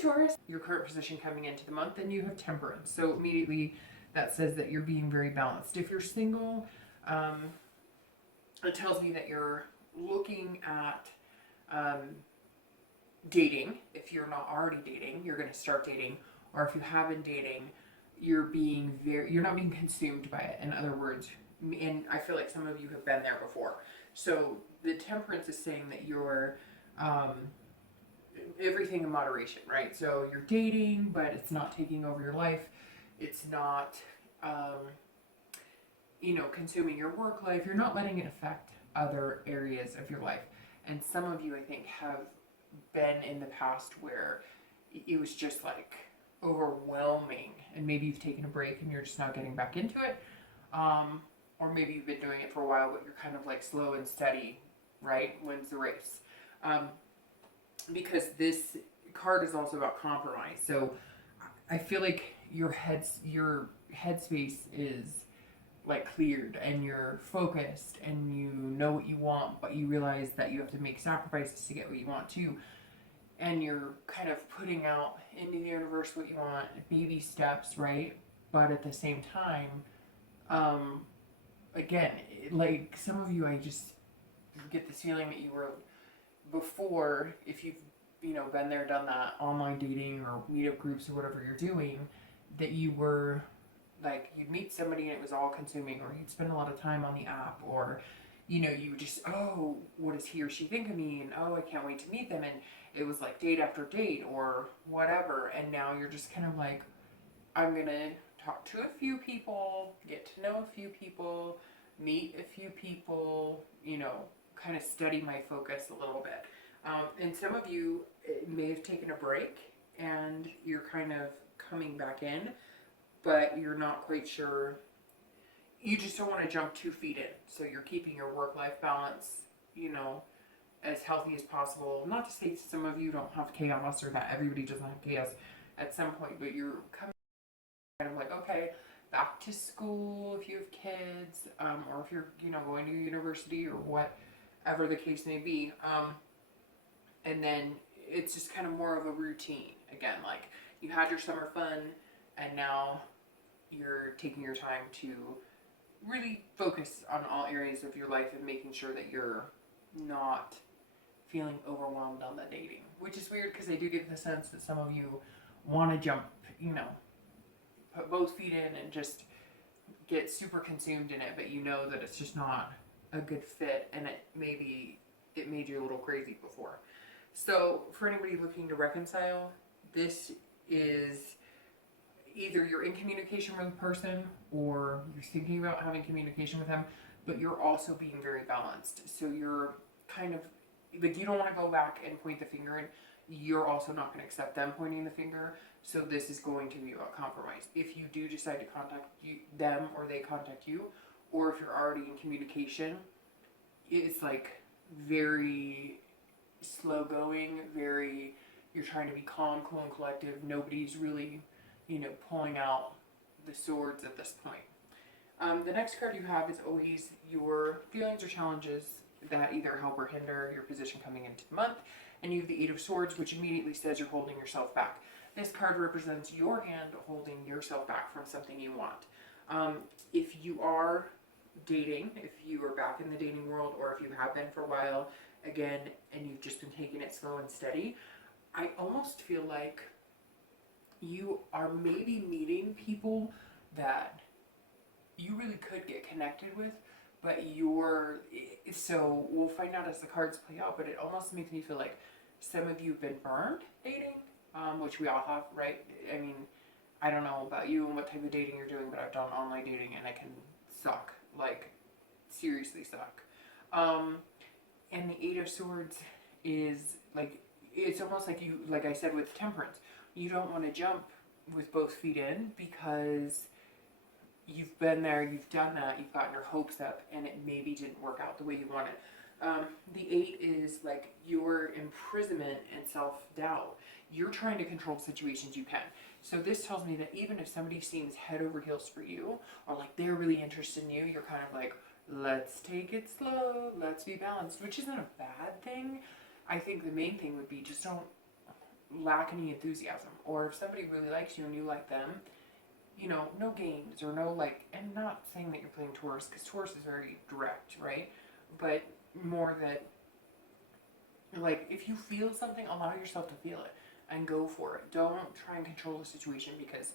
Taurus, your current position coming into the month, and you have Temperance. So immediately that says that you're being very balanced. If you're single, it tells me that you're looking at dating. If you're not already dating, you're going to start dating. Or if you have been dating, you're not being consumed by it. In other words, and I feel like some of you have been there before. So the Temperance is saying that you're everything in moderation, right? So you're dating, but it's not taking over your life. It's not, consuming your work life. You're not letting it affect other areas of your life. And some of you, I think, have been in the past where it was just like overwhelming, and maybe you've taken a break and you're just not getting back into it. Or maybe you've been doing it for a while, but you're kind of like slow and steady, right? Wins the race. Because this card is also about compromise. So I feel like your headspace is like cleared, and you're focused, and you know what you want, but you realize that you have to make sacrifices to get what you want to. And you're kind of putting out into the universe what you want, baby steps, right? But at the same time, again, like some of you, I just get this feeling that you were before, if you've been there, done that, online dating or meetup groups or whatever you're doing, that you were like, you'd meet somebody and it was all consuming, or you'd spend a lot of time on the app, or you just, oh, what does he or she think of me, and oh, I can't wait to meet them, and it was like date after date or whatever. And now you're just kind of like, I'm gonna talk to a few people, get to know a few people, meet a few people, kind of study my focus a little bit. And some of you may have taken a break and you're kind of coming back in, but you're not quite sure. You just don't want to jump 2 feet in. So you're keeping your work-life balance, as healthy as possible. Not to say some of you don't have chaos, or that everybody doesn't have chaos at some point, but you're coming kind of like, okay, back to school if you have kids, or if you're, going to university or whatever the case may be. And then it's just kind of more of a routine. Again, like you had your summer fun, and now you're taking your time to really focus on all areas of your life and making sure that you're not feeling overwhelmed on the dating, which is weird because I do get the sense that some of you want to jump, put both feet in and just get super consumed in it, but you know that it's just not a good fit, and it made you a little crazy before. So for anybody looking to reconcile, this is either you're in communication with a person, or you're thinking about having communication with them, but you're also being very balanced. So you're kind of like, you don't want to go back and point the finger, and you're also not going to accept them pointing the finger. So this is going to be about compromise. If you do decide to contact them, or they contact you, or if you're already in communication, it's like very slow going, you're trying to be calm, cool, and collective. Nobody's really, pulling out the swords at this point. The next card you have is always your feelings or challenges that either help or hinder your position coming into the month. And you have the 8 of Swords, which immediately says you're holding yourself back. This card represents your hand holding yourself back from something you want. If you are dating, if you are back in the dating world, or if you have been for a while, again, and you've just been taking it slow and steady, I almost feel like you are maybe meeting people that you really could get connected with, but so we'll find out as the cards play out, but it almost makes me feel like some of you have been burned dating, which we all have, right? I mean, I don't know about you and what type of dating you're doing, but I've done online dating and it can suck, like seriously suck. And the 8 of Swords is like, it's almost like you, like I said with Temperance, you don't want to jump with both feet in, because you've been there, you've done that, you've gotten your hopes up, and it maybe didn't work out the way you wanted. The 8 is like your imprisonment and self-doubt. You're trying to control situations you can. So this tells me that even if somebody seems head over heels for you, or like they're really interested in you, you're kind of like, let's take it slow, let's be balanced, which isn't a bad thing. I think the main thing would be just don't lack any enthusiasm. Or if somebody really likes you and you like them, you know, no games or no like, and not saying that you're playing Taurus, because Taurus is very direct, right? But more that, like, if you feel something, allow yourself to feel it and go for it. Don't try and control the situation, because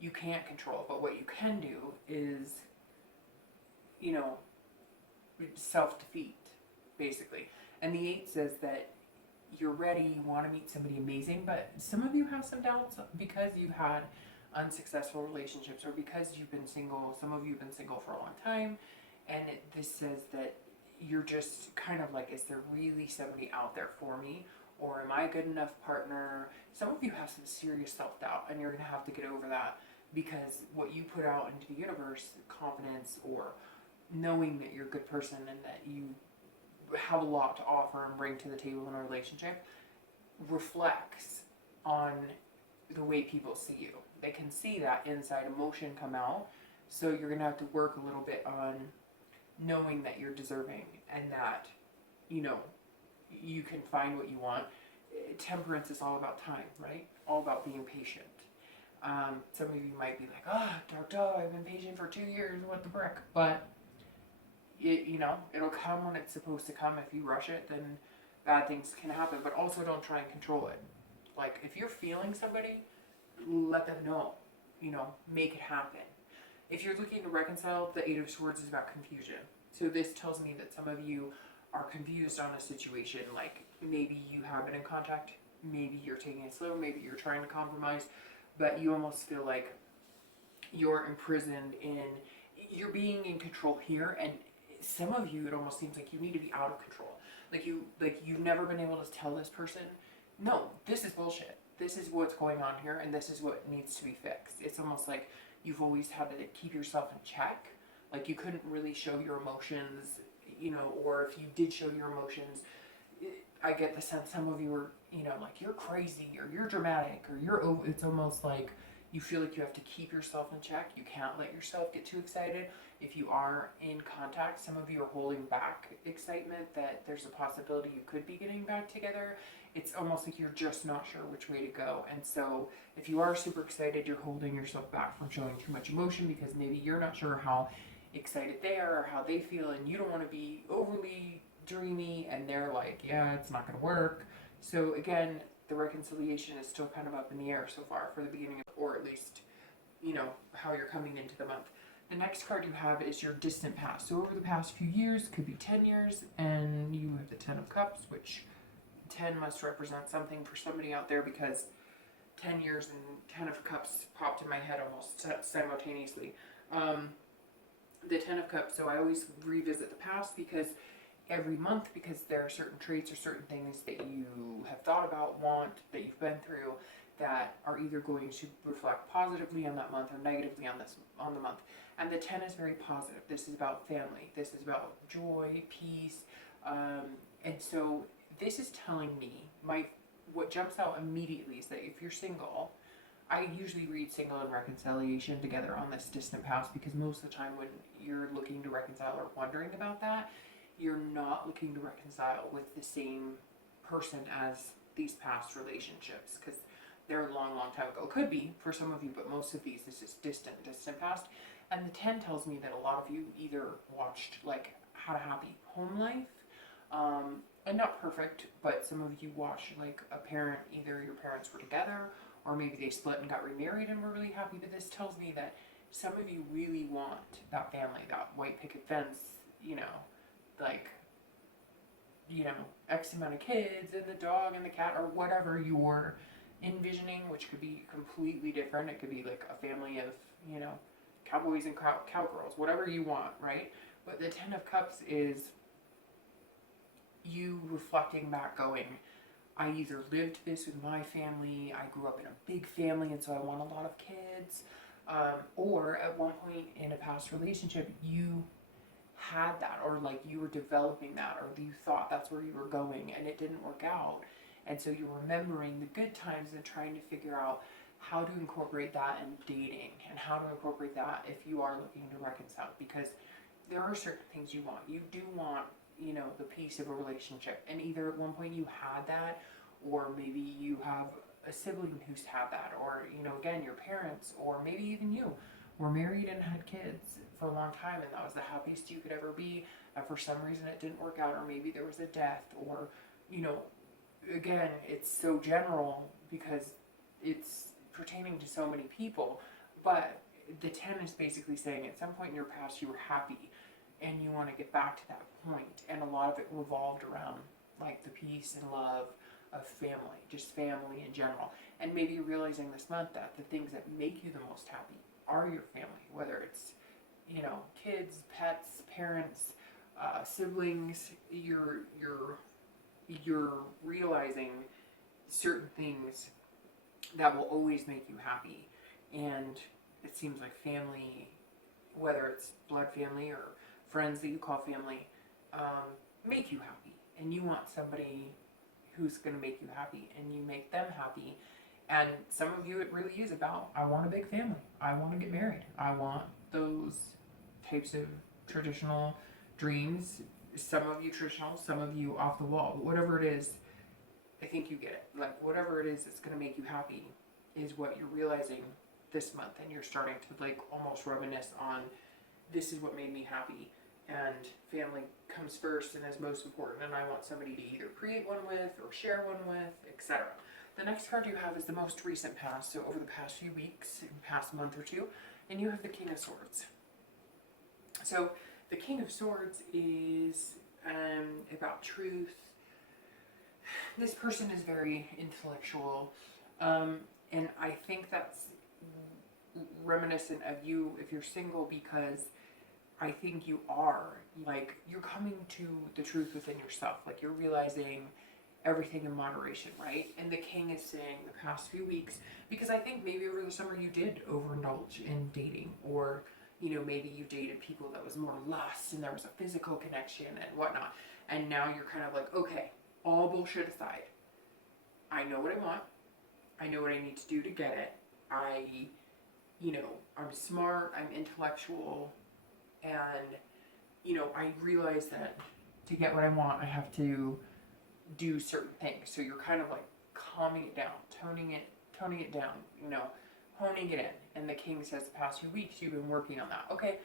you can't control it. But what you can do is, you know, self-defeat, basically. And the 8 says that you're ready, you want to meet somebody amazing, but some of you have some doubts because you've had unsuccessful relationships, or because you've been single. Some of you have been single for a long time, and this says that you're just kind of like, is there really somebody out there for me, or am I a good enough partner? Some of you have some serious self-doubt, and you're going to have to get over that, because what you put out into the universe, confidence, or knowing that you're a good person and that you have a lot to offer and bring to the table in a relationship, reflects on the way people see you. They can see that inside emotion come out. So you're going to have to work a little bit on knowing that you're deserving, and that, you know, you can find what you want. Temperance is all about time, right? All about being patient. Some of you might be like, oh, I've been patient for 2 years, what the brick? But you know, it'll come when it's supposed to come. If you rush it, then bad things can happen. But also don't try and control it. Like, if you're feeling somebody, let them know, you know, make it happen. If you're looking to reconcile, the 8 of Swords is about confusion. So this tells me that some of you are confused on a situation. Like, maybe you have been in contact, maybe you're taking it slow, maybe you're trying to compromise, but you almost feel like you're imprisoned in, you're being in control here, and some of you, it almost seems like you need to be out of control. You've never been able to tell this person, no, this is bullshit. This is what's going on here, and this is what needs to be fixed. It's almost like you've always had to keep yourself in check. Like, you couldn't really show your emotions, you know, or if you did show your emotions, I get the sense some of you were, you know, like, you're crazy, or you're dramatic, or it's almost like you feel like you have to keep yourself in check. You can't let yourself get too excited. If you are in contact, some of you are holding back excitement that there's a possibility you could be getting back together. It's almost like you're just not sure which way to go. And so if you are super excited, you're holding yourself back from showing too much emotion, because maybe you're not sure how excited they are or how they feel, and you don't want to be overly dreamy, and they're like, yeah, it's not going to work. So again, the reconciliation is still kind of up in the air so far for the beginning, or at least, you know, how you're coming into the month. The next card you have is your distant past. So over the past few years, could be 10 years, and you have the 10 of Cups, which 10 must represent something for somebody out there, because 10 years and 10 of Cups popped in my head almost simultaneously. The 10 of Cups, so I always revisit the past, because every month, because there are certain traits or certain things that you have thought about, want, that you've been through, that are either going to reflect positively on that month or negatively on the month. And the 10 is very positive. This is about family. This is about joy, peace. And so this is telling me, what jumps out immediately is that if you're single, I usually read single and reconciliation together on this distant past, because most of the time when you're looking to reconcile or wondering about that, you're not looking to reconcile with the same person as these past relationships, because they're a long, long time ago. It could be for some of you, but most of these is just distant past. And the 10 tells me that a lot of you either watched, like, had a happy home life, and not perfect, but some of you watched, like, a parent, either your parents were together, or maybe they split and got remarried and were really happy. But this tells me that some of you really want that family, that white picket fence, you know, like, you know, X amount of kids and the dog and the cat, or whatever you're envisioning, which could be completely different. It could be like a family of, you know, cowboys and cowgirls, whatever you want, right? But the 10 of Cups is you reflecting back, going, I either lived this with my family, I grew up in a big family, and so I want a lot of kids, or at one point in a past relationship, you had that, or like you were developing that, or you thought that's where you were going, and it didn't work out. And so you're remembering the good times and trying to figure out how to incorporate that in dating, and how to incorporate that if you are looking to reconcile, because there are certain things you want. You do want, you know, the peace of a relationship, and either at one point you had that, or maybe you have a sibling who's had that, or, you know, again, your parents, or maybe even you were married and had kids for a long time and that was the happiest you could ever be, and for some reason it didn't work out, or maybe there was a death, or, you know, again, it's so general because it's pertaining to so many people, but the 10 is basically saying at some point in your past you were happy and you want to get back to that point, and a lot of it revolved around like the peace and love of family, just family in general. And maybe realizing this month that the things that make you the most happy are your family, whether it's, you know, kids, pets, parents, siblings. You're realizing certain things that will always make you happy, and it seems like family, whether it's blood family or friends that you call family, make you happy, and you want somebody who's going to make you happy, and you make them happy. And some of you, it really is about, I want a big family, I want to get married, I want those types of traditional dreams. Some of you traditional, some of you off the wall, but whatever it is, I think you get it. Like, whatever it is that's going to make you happy is what you're realizing this month, and you're starting to like almost reminisce on, this is what made me happy, and family comes first and is most important, and I want somebody to either create one with or share one with, etc. The next card you have is the most recent past, so over the past few weeks, past month or two, and you have the King of Swords. So the King of Swords is about truth. This person is very intellectual, and I think that's reminiscent of you if you're single, because I think you are, like, you're coming to the truth within yourself, like you're realizing everything in moderation, right? And the King is saying the past few weeks, because I think maybe over the summer you did overindulge in dating, or, you know, maybe you dated people that was more lust and there was a physical connection and whatnot, and now you're kind of like, okay, all bullshit aside, I know what I want, I know what I need to do to get it, you know, I'm smart, I'm intellectual, and, you know, I realize that to get what I want, I have to do certain things. So you're kind of like calming it down, toning it down, you know, honing it in. And the King says the past few weeks you've been working on that. Okay,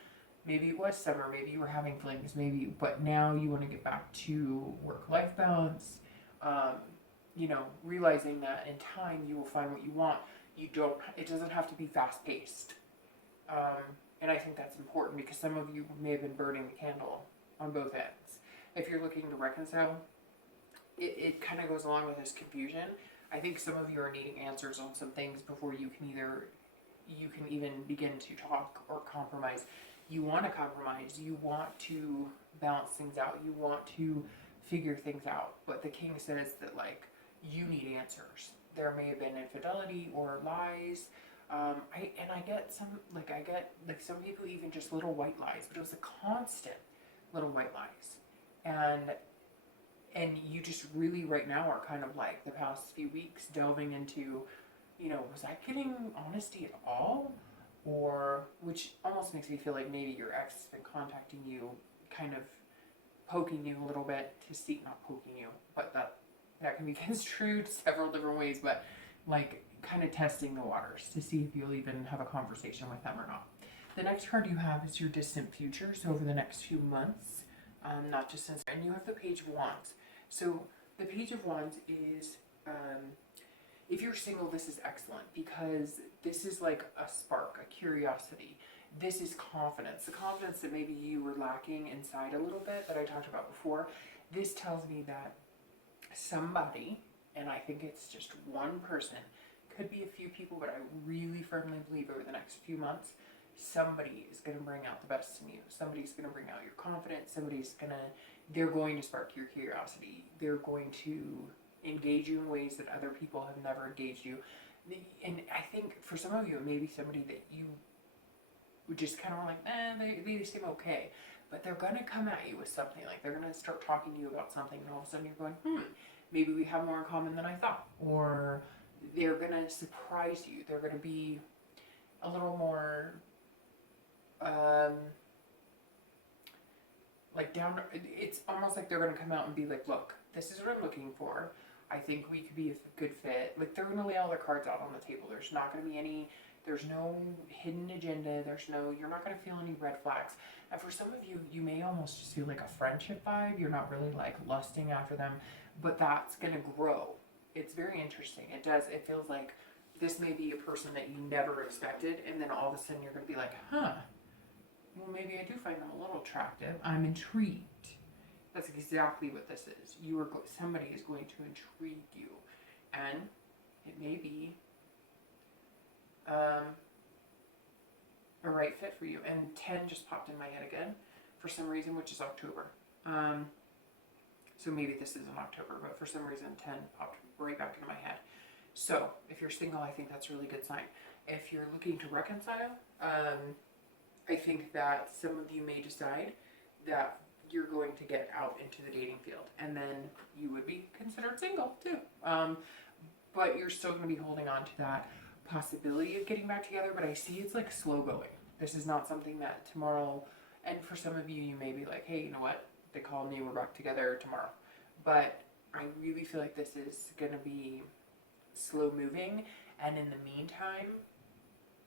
maybe it was summer, maybe you were having flings, but now you want to get back to work-life balance. You know, realizing that in time you will find what you want. It doesn't have to be fast-paced. And I think that's important, because some of you may have been burning the candle on both ends. If you're looking to reconcile, it kind of goes along with this confusion. I think some of you are needing answers on some things before you can even begin to talk or compromise. You want to compromise, you want to balance things out, you want to figure things out, but the King says that, like, you need answers. There may have been infidelity or lies. I get some people even just little white lies, but it was a constant little white lies. And you just really right now are kind of like the past few weeks delving into, you know, was I getting honesty at all? Or, which almost makes me feel like maybe your ex has been contacting you, kind of poking you a little bit to see, not poking you, but that can be construed several different ways, but like kind of testing the waters to see if you'll even have a conversation with them or not. The next card you have is your distant future, so over the next few months, not just since, and you have the Page of Wands. So the Page of Wands is, if you're single, this is excellent, because this is like a spark, a curiosity. This is confidence, the confidence that maybe you were lacking inside a little bit that I talked about before. This tells me that somebody, and I think it's just one person, could be a few people, but I really firmly believe over the next few months, somebody is going to bring out the best in you. Somebody's going to bring out your confidence. They're going to spark your curiosity. They're going to engage you in ways that other people have never engaged you. And I think for some of you, it may be somebody that you would just kind of like, they seem okay. But they're going to come at you with something. Like, they're going to start talking to you about something, and all of a sudden you're going, maybe we have more in common than I thought. Or they're going to surprise you. They're going to be a little more, like down. It's almost like they're going to come out and be like, look, this is what I'm looking for. I think we could be a good fit. Like, they're going to lay all their cards out on the table. There's not going to be any, there's no hidden agenda. You're not going to feel any red flags. And for some of you, you may almost just feel like a friendship vibe. You're not really like lusting after them, but that's going to grow. It's very interesting. It feels like this may be a person that you never expected, and then all of a sudden you're going to be like, huh, well, maybe I do find them a little attractive. I'm intrigued. That's exactly what this is. Somebody is going to intrigue you, and it may be a right fit for you. And 10 just popped in my head again for some reason, which is October. So maybe this is in October, but for some reason 10 popped right back into my head. So if you're single, I think that's a really good sign. If you're looking to reconcile, I think that some of you may decide that you're going to get out into the dating field, and then you would be considered single too. But you're still going to be holding on to that possibility of getting back together, but I see it's like slow going. This is not something that tomorrow, and for some of you, you may be like, hey, you know what? They called me, we're back together tomorrow. But I really feel like this is going to be slow moving, and in the meantime,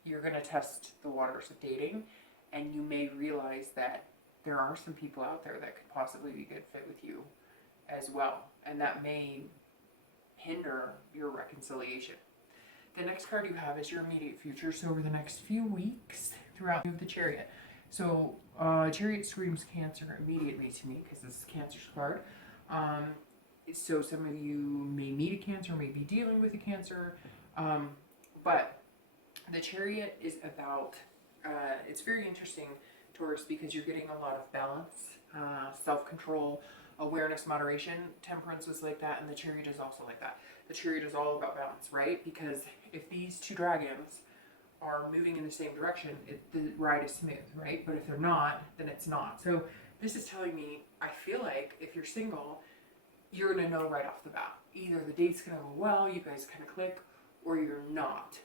you're going to test the waters of dating, and you may realize that there are some people out there that could possibly be a good fit with you as well, and that may hinder your reconciliation. The next card you have is your immediate future. So over the next few weeks throughout the Chariot. So Chariot screams Cancer immediately to me because this is Cancer's card. So some of you may meet a Cancer, may be dealing with a Cancer, but the Chariot is about, it's very interesting, Taurus, because you're getting a lot of balance, self-control, awareness, moderation. Temperance is like that, and the Chariot is also like that. The Chariot is all about balance, right? Because if these two dragons are moving in the same direction, the ride is smooth, right? But if they're not, then it's not. So this is telling me, I feel like if you're single, you're going to know right off the bat. Either the date's going to go well, you guys kind of click, or you're not.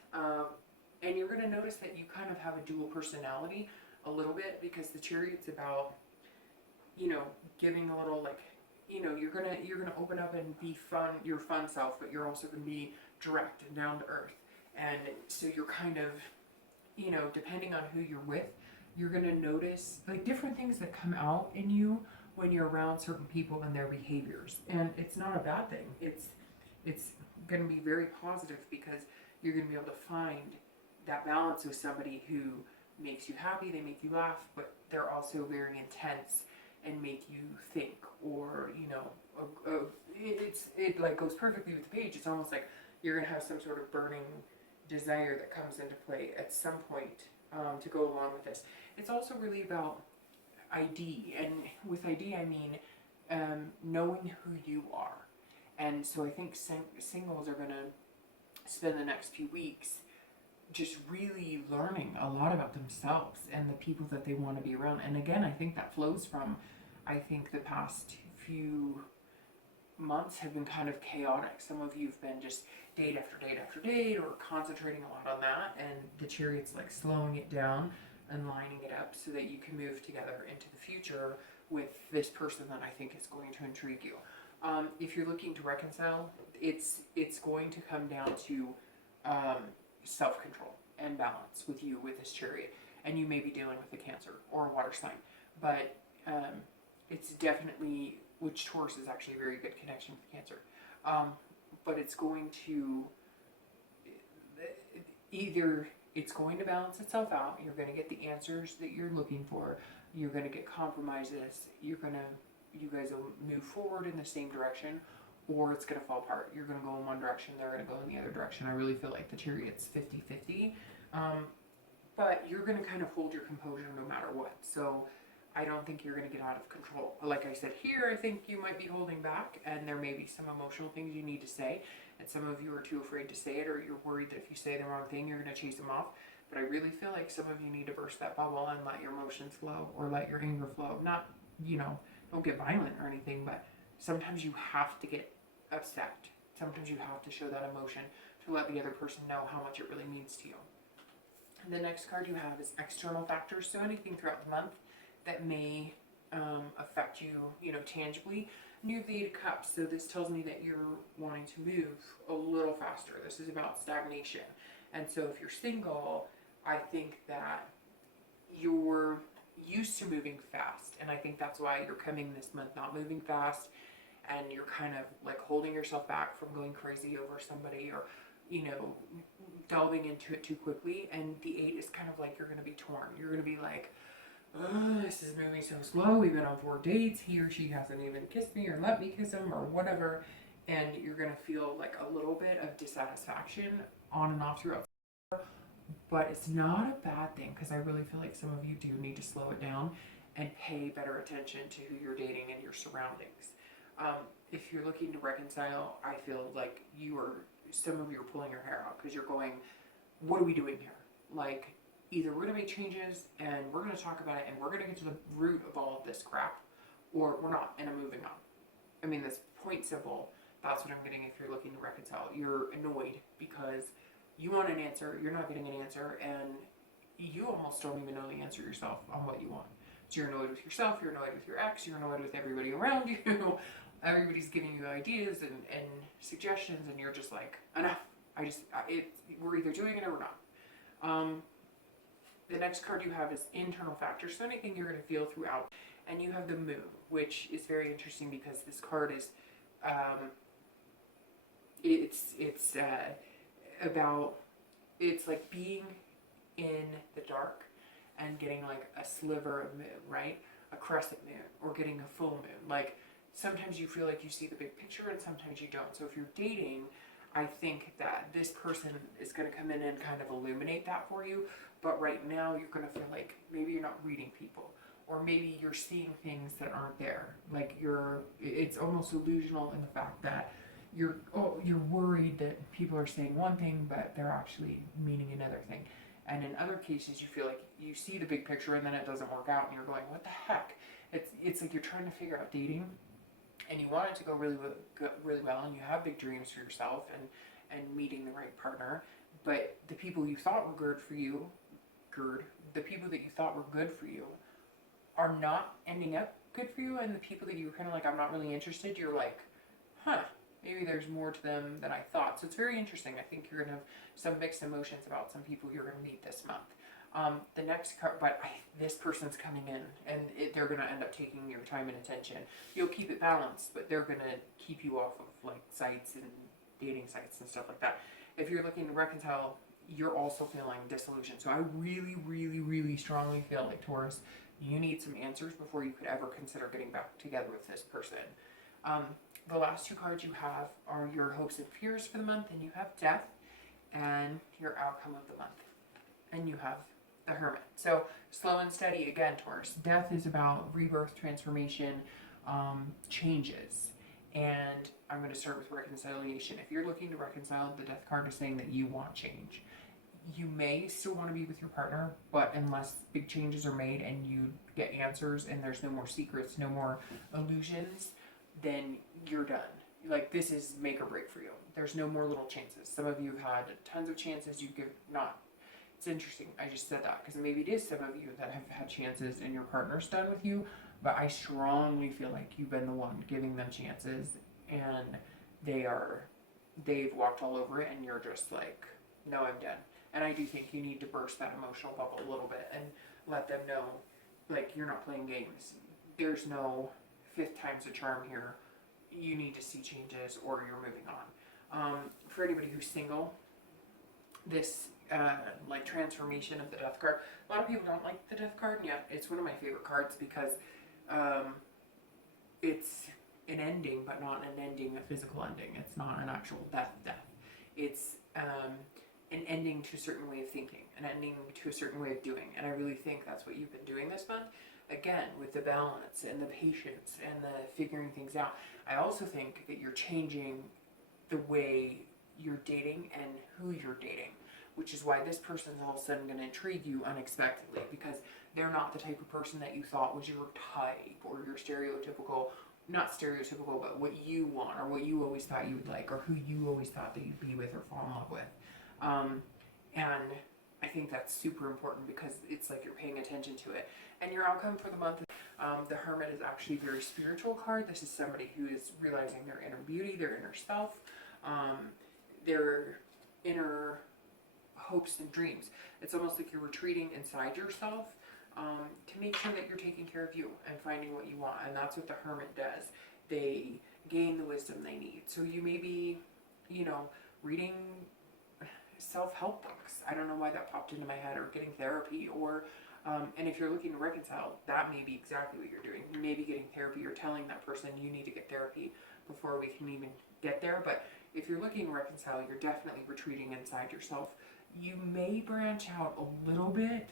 And you're going to notice that you kind of have a dual personality a little bit, because the Chariot's about, giving a little, like, you're gonna open up and be fun, your fun self, but you're also gonna be direct and down to earth. And so you're kind of, depending on who you're with, you're gonna notice like different things that come out in you when you're around certain people and their behaviors. And it's not a bad thing. It's gonna be very positive, because you're gonna be able to find that balance with somebody who makes you happy, they make you laugh, but they're also very intense and make you think, or it like goes perfectly with the page. It's almost like you're gonna have some sort of burning desire that comes into play at some point to go along with this. It's also really about ID, and with ID I mean knowing who you are. And so I think singles are gonna spend the next few weeks just really learning a lot about themselves and the people that they want to be around. And again, I think that flows from, I think the past few months have been kind of chaotic. Some of you have been just date after date after date, or concentrating a lot on that, and the Chariot's like slowing it down and lining it up so that you can move together into the future with this person that I think is going to intrigue you. If you're looking to reconcile, it's going to come down to self-control and balance with you with this Chariot, and you may be dealing with a Cancer or a water sign, but it's definitely, which Taurus is actually a very good connection with Cancer, but it's going to either it's going to balance itself out, you're going to get the answers that you're looking for, you're going to get compromises, you guys will move forward in the same direction, or it's going to fall apart. You're going to go in one direction, they're going to go in the other direction. I really feel like the Chariot's 50-50. But you're going to kind of hold your composure no matter what. So I don't think you're going to get out of control. Like I said here, I think you might be holding back, and there may be some emotional things you need to say, and some of you are too afraid to say it, or you're worried that if you say the wrong thing, you're going to chase them off. But I really feel like some of you need to burst that bubble and let your emotions flow, or let your anger flow. Not, don't get violent or anything, but sometimes you have to get upset. Sometimes you have to show that emotion to let the other person know how much it really means to you. And the next card you have is external factors. So anything throughout the month that may affect you, tangibly. And you have the Eight of Cups, so this tells me that you're wanting to move a little faster. This is about stagnation. And so if you're single, I think that you're used to moving fast. And I think that's why you're coming this month not moving fast. And you're kind of like holding yourself back from going crazy over somebody, or, you know, delving into it too quickly. And the 8 is kind of like you're going to be torn. You're going to be like, oh, this is moving so slow. We've been on 4 dates. He or she hasn't even kissed me or let me kiss him or whatever. And you're going to feel like a little bit of dissatisfaction on and off throughout. But it's not a bad thing, because I really feel like some of you do need to slow it down and pay better attention to who you're dating and your surroundings. If you're looking to reconcile, I feel like some of you are pulling your hair out, because you're going, what are we doing here? Like, either we're going to make changes and we're going to talk about it and we're going to get to the root of all of this crap, or we're not and I'm moving on. I mean, this point simple, that's what I'm getting if you're looking to reconcile. You're annoyed because you want an answer, you're not getting an answer, and you almost don't even know the answer yourself on what you want. So you're annoyed with yourself, you're annoyed with your ex, you're annoyed with everybody around you. Everybody's giving you ideas and suggestions, and you're just like, enough. We're either doing it or we're not. The next card you have is internal factors, so anything you're going to feel throughout. And you have the Moon, which is very interesting because this card is, it's like being in the dark and getting like a sliver of moon, right? A crescent moon, or getting a full moon. Like, sometimes you feel like you see the big picture and sometimes you don't. So if you're dating, I think that this person is going to come in and kind of illuminate that for you. But right now you're going to feel like maybe you're not reading people, or maybe you're seeing things that aren't there. Like it's almost illusional in the fact that you're worried that people are saying one thing, but they're actually meaning another thing. And in other cases, you feel like you see the big picture and then it doesn't work out and you're going, what the heck? It's like you're trying to figure out dating, and you want it to go really well, and you have big dreams for yourself and meeting the right partner, but the people you thought were good for you, the people that you thought were good for you are not ending up good for you, and the people that you were kind of like, I'm not really interested, you're like, maybe there's more to them than I thought. So it's very interesting. I think you're going to have some mixed emotions about some people you're going to meet this month. The next card, this person's coming in, and they're going to end up taking your time and attention. You'll keep it balanced, but they're going to keep you off of like sites and dating sites and stuff like that. If you're looking to reconcile, you're also feeling disillusion. So I really, really, really strongly feel like, Taurus, you need some answers before you could ever consider getting back together with this person. The last 2 cards you have are your hopes and fears for the month, and you have death, and your outcome of the month, and you have the Hermit. So slow and steady again, Taurus. Death is about rebirth, transformation, changes. And I'm going to start with reconciliation. If you're looking to reconcile, the Death card is saying that you want change. You may still want to be with your partner, but unless big changes are made and you get answers and there's no more secrets, no more illusions, then you're done. Like, this is make or break for you. There's no more little chances. Some of you have had tons of chances. You give not. It's interesting. I just said that because maybe it is some of you that have had chances and your partner's done with you. But I strongly feel like you've been the one giving them chances, and they've walked all over it, and you're just like, no, I'm done. And I do think you need to burst that emotional bubble a little bit and let them know, like, you're not playing games. There's no 5th time's a charm here. You need to see changes or you're moving on. For anybody who's single, this like transformation of the Death card, a lot of people don't like the Death card, and yet it's one of my favorite cards because it's an ending, but not an ending, a physical ending. It's not an actual death. It's an ending to a certain way of thinking, an ending to a certain way of doing. And I really think that's what you've been doing this month. Again, with the balance and the patience and the figuring things out. I also think that you're changing the way you're dating and who you're dating, which is why this person's all of a sudden going to intrigue you unexpectedly, because they're not the type of person that you thought was your type or your stereotypical, not stereotypical, but what you want or what you always thought you would like or who you always thought that you'd be with or fall in love with. And I think that's super important because it's like you're paying attention to it. And your outcome for the month, the Hermit is actually a very spiritual card. This is somebody who is realizing their inner beauty, their inner self, their inner hopes and dreams. It's almost like you're retreating inside yourself to make sure that you're taking care of you and finding what you want. And that's what the Hermit does. They gain the wisdom they need. So you may be, you know, reading self-help books. I don't know why that popped into my head, or getting therapy, or and if you're looking to reconcile, that may be exactly what you're doing. You may be getting therapy or telling that person you need to get therapy before we can even get there. But if you're looking to reconcile, you're definitely retreating inside yourself. You may branch out a little bit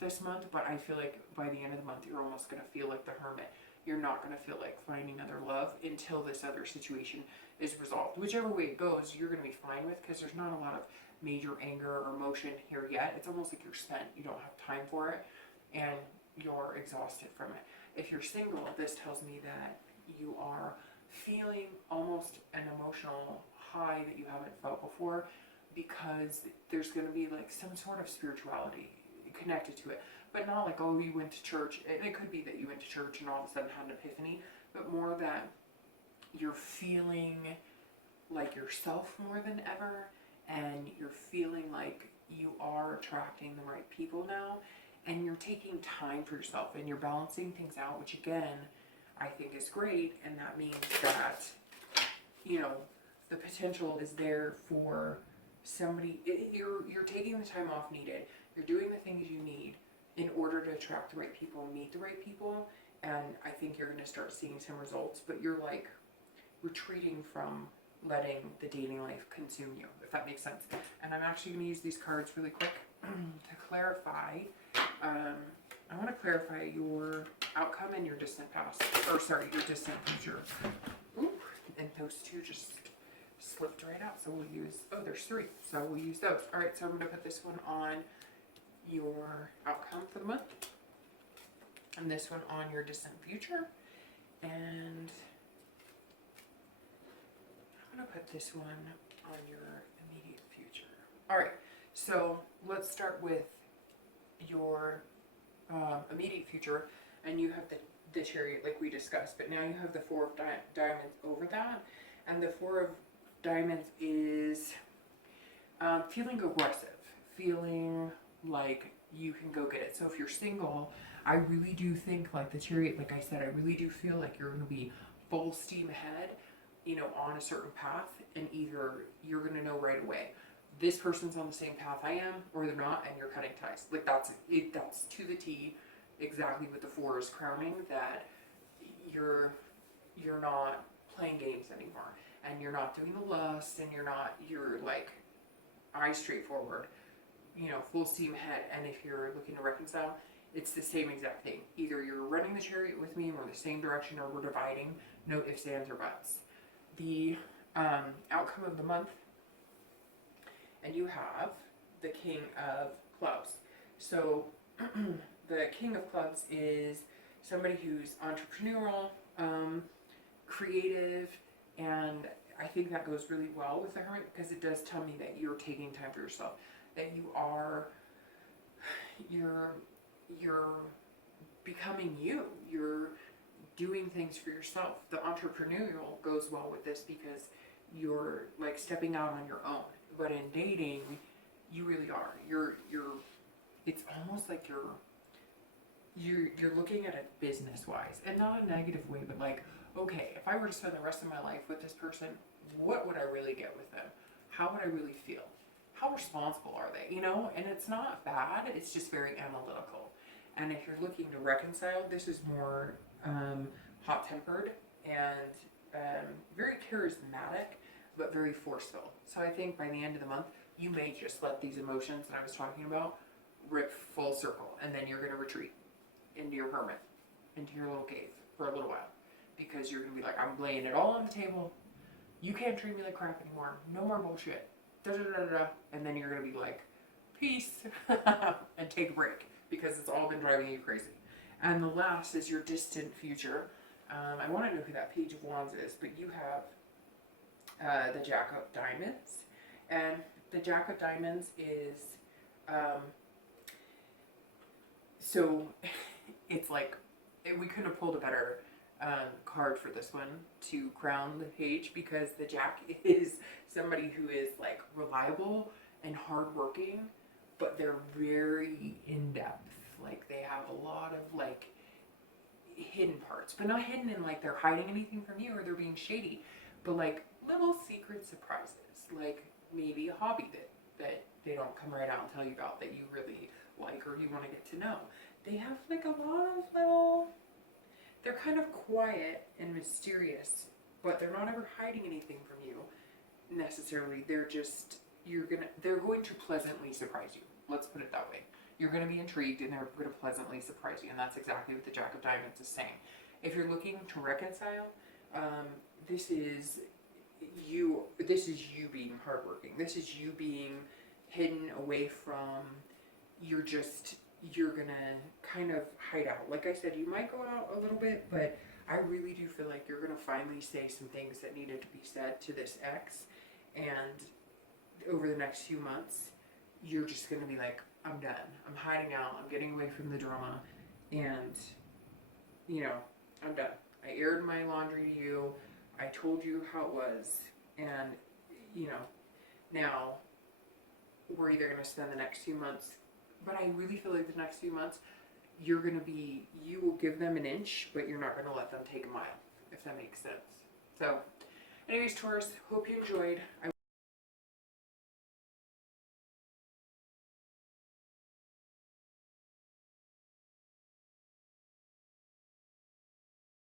this month, but I feel like by the end of the month, you're almost going to feel like the Hermit. You're not going to feel like finding other love until this other situation is resolved. Whichever way it goes, you're going to be fine with, because there's not a lot of major anger or emotion here yet. It's almost like you're spent. You don't have time for it, and you're exhausted from it. If you're single, this tells me that you are feeling almost an emotional high that you haven't felt before, because there's going to be like some sort of spirituality connected to it. But not like, oh, you went to church. It could be that you went to church and all of a sudden had an epiphany, but more that you're feeling like yourself more than ever, and you're feeling like you are attracting the right people now, and you're taking time for yourself, and you're balancing things out, which again, I think is great. And that means that, you know, the potential is there for somebody. You're taking the time off needed. You're doing the things you need in order to attract the right people, meet the right people, and I think you're going to start seeing some results. But you're like retreating from letting the dating life consume you, if that makes sense. And I'm actually going to use these cards really quick to clarify. I want to clarify your outcome and your distant past, or sorry, your distant future. Ooh, and those two just slipped right out. So we'll use, oh, there's three. So we'll use those. All right, so I'm going to put this one on your outcome for the month, and this one on your distant future, and I'm going to put this one on your immediate future. All right, so let's start with your immediate future, and you have the Chariot like we discussed, but now you have the Four of Diamonds over that, and the Four of Diamonds is feeling aggressive, feeling like you can go get it. So if you're single, I really do think, like the Chariot, like I said, I really do feel like you're going to be full steam ahead, you know, on a certain path, and either you're going to know right away, this person's on the same path I am, or they're not, and you're cutting ties. Like that's it. That's to the T, exactly what the Four is crowning, that you're not playing games anymore, and you're not doing the lust, and you're like eyes straightforward, you know, full steam ahead. And if you're looking to reconcile, it's the same exact thing. Either you're running the Chariot with me and we're the same direction, or we're dividing. No ifs, ands, or buts. The outcome of the month, and you have the King of Clubs. So the King of Clubs is somebody who's entrepreneurial, creative, and I think that goes really well with the Hermit, because it does tell me that you're taking time for yourself, that you're becoming you. You're doing things for yourself. The entrepreneurial goes well with this because you're like stepping out on your own. But in dating, you really are. You're it's almost like you're looking at it business wise, and not a negative way, but like, okay, if I were to spend the rest of my life with this person, what would I really get with them? How would I really feel? How responsible are they? You know, and it's not bad, it's just very analytical. And if you're looking to reconcile, this is more hot-tempered and very charismatic, but very forceful. So I think by the end of the month, you may just let these emotions that I was talking about rip full circle, and then you're going to retreat into your hermit, into your little cave for a little while, because you're going to be like, I'm laying it all on the table. You can't treat me like crap anymore. No more bullshit. Da, da, da, da. And then you're going to be like, peace, and take a break, because it's all been driving you crazy. And the last is your distant future. I want to know who that Page of Wands is, but you have the Jack of Diamonds. And the Jack of Diamonds is So it's like, we couldn't have pulled a better card for this one to crown the page, because the Jack is somebody who is like reliable and hardworking, but they're very in depth. Like they have a lot of like hidden parts, but not hidden in like they're hiding anything from you or they're being shady, but like little secret surprises, like maybe a hobby that they don't come right out and tell you about that you really like or you want to get to know. They have like a lot of little, they're kind of quiet and mysterious, but they're not ever hiding anything from you necessarily. They're just, they're going to pleasantly surprise you. Let's put it that way. You're going to be intrigued and they're going to pleasantly surprise you. And that's exactly what the Jack of Diamonds is saying. If you're looking to reconcile, this is you being hardworking. This is you being hidden away from, you're going to kind of hide out. Like I said, you might go out a little bit, but I really do feel like you're going to finally say some things that needed to be said to this ex. And over the next few months, you're just going to be like, I'm done. I'm hiding out. I'm getting away from the drama. And, you know, I'm done. I aired my laundry to you. I told you how it was. And, you know, now we're either going to spend the next few months, but I really feel like the next few months, you will give them an inch, but you're not going to let them take a mile, if that makes sense. So, anyways, Taurus, hope you enjoyed.